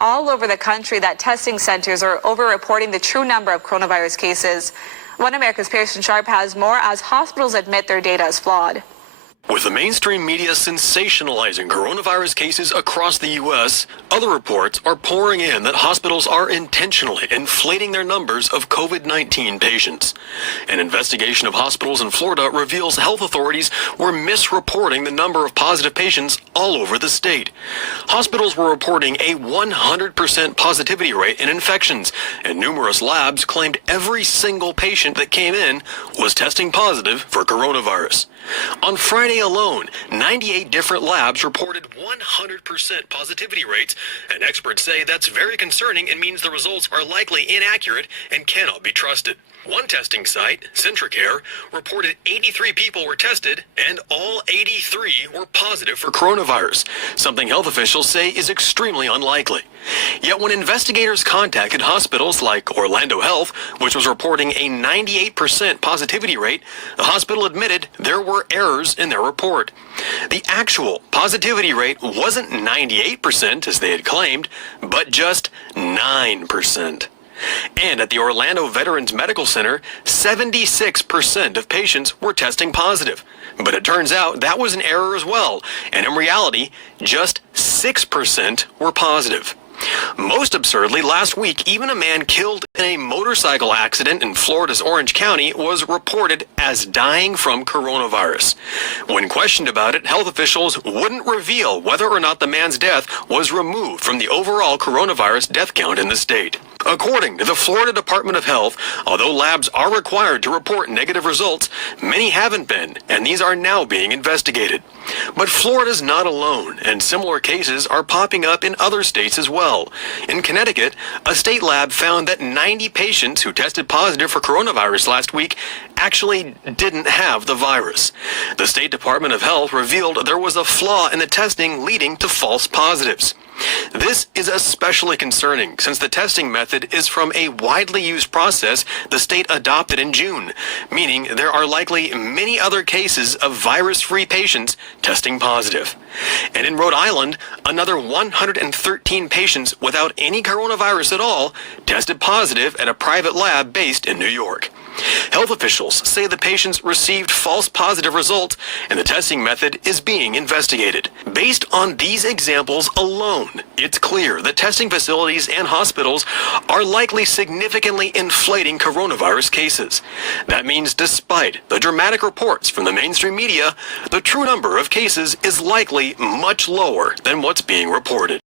All over the country that testing centers are over-reporting the true number of coronavirus cases. One America's Pearson Sharp has more as hospitals admit their data is flawed. With the mainstream media sensationalizing coronavirus cases across the U.S., other reports are pouring in that hospitals are intentionally inflating their numbers of COVID-19 patients. An investigation of hospitals in Florida reveals health authorities were misreporting the number of positive patients all over the state. Hospitals were reporting a 100% positivity rate in infections, and numerous labs claimed every single patient that came in was testing positive for coronavirus. On Friday alone, 98 different labs reported 100% positivity rates, and experts say that's very concerning and means the results are likely inaccurate and cannot be trusted. One testing site, CentraCare, reported 83 people were tested, and all 83 were positive for coronavirus, something health officials say is extremely unlikely. Yet when investigators contacted hospitals like Orlando Health, which was reporting a 98% positivity rate, the hospital admitted there were errors in their report. The actual positivity rate wasn't 98%, as they had claimed, but just 9%. And at the Orlando Veterans Medical Center, 76% of patients were testing positive. But it turns out that was an error as well, and in reality, just 6% were positive. Most absurdly, last week, even a man killed in a motorcycle accident in Florida's Orange County was reported as dying from coronavirus. When questioned about it, health officials wouldn't reveal whether or not the man's death was removed from the overall coronavirus death count in the state. According to the Florida Department of Health, although labs are required to report negative results, many haven't been, and these are now being investigated. But Florida's not alone, and similar cases are popping up in other states as well. In Connecticut, a state lab found that 90 patients who tested positive for coronavirus last week actually didn't have the virus. The State Department of Health revealed there was a flaw in the testing leading to false positives. This is especially concerning since the testing method is from a widely used process the state adopted in June, meaning there are likely many other cases of virus-free patients testing positive. And in Rhode Island, another 113 patients without any coronavirus at all tested positive at a private lab based in New York. Health officials say the patients received false positive results and the testing method is being investigated. Based on these examples alone, it's clear that testing facilities and hospitals are likely significantly inflating coronavirus cases. That means despite the dramatic reports from the mainstream media, the true number of cases is likely much lower than what's being reported.